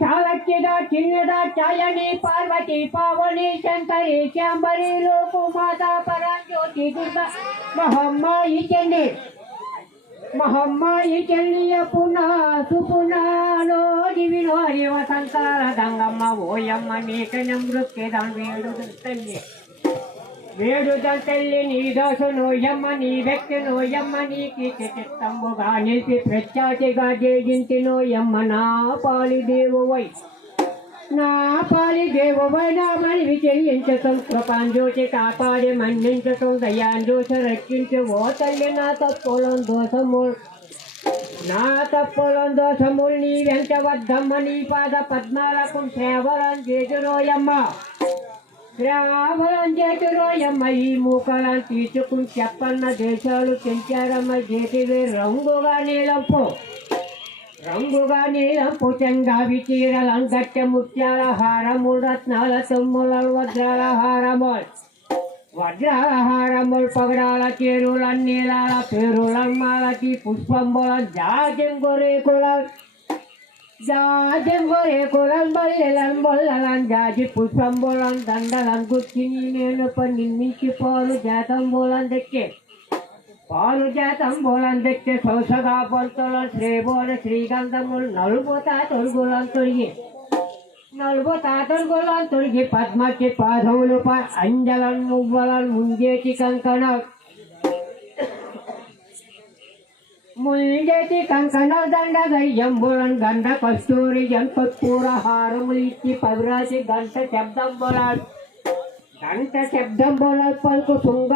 చాలక్యద చిన్నద చాయని పార్వతి పావని శంకరి శాంబరి లోకు మాత పరంజ్యోతి దుర్గా మహమ్మ ఈ చెల్లి పున సుపునాలో దివిలో వసంతాల దంగమ్మ ఓయమ్మ నీకన మృక్కెదం వేడుదం తల్లి నీ దోషనోయమ్మ నీ వ్యక్తినోయమ్మ నీకి చిత్తంబుగా నిలిపి ప్రఖ్యాతిగా జయించినోయమ్మ నా పాలి దేవువై నా మనవి చెల్లించటం కృపాంజోటి కాపాడి మన్నించటం దయాంజోష రక్షించు ఓ తల్లి నా తప్పులం దోషములు నీ వెంట వద్దమ్మ నీ పాద పద్మాలకు సేవలం చేతురోయమ్మ ఈ మూకలను తీసుకుని చెప్పన్న దేశాలు పెంచారమ్మ చేతివే రంగుగా నీలంపు చెంగావి చీరలం గట్టె ముత్యాల హారములు రత్నాల తొమ్ముల వజ్రాల హారములు పగడాల చేరుల నీలాల పేరులమ్మాలకి పుష్పంబుల జాజంగోరేకులం బల్లెలం బొల్లలం జాజి పుష్పంబులం దండలం గుచ్చి నేను నిర్మించి పాలు జాతంబులం దెక్కే సౌసగా పొంతలం శ్రీబోల శ్రీగంధములు నలుగుతా తొలగులం పద్మకి పాదములు అంజలం మువ్వలం ముంజేటి కంకణ దండ గయ్యంబులం గండ కస్తూరి జంపూర హారములు ఇచ్చి పవిరాసి గంట శబ్దం బొలాలు పలుకు తుంగ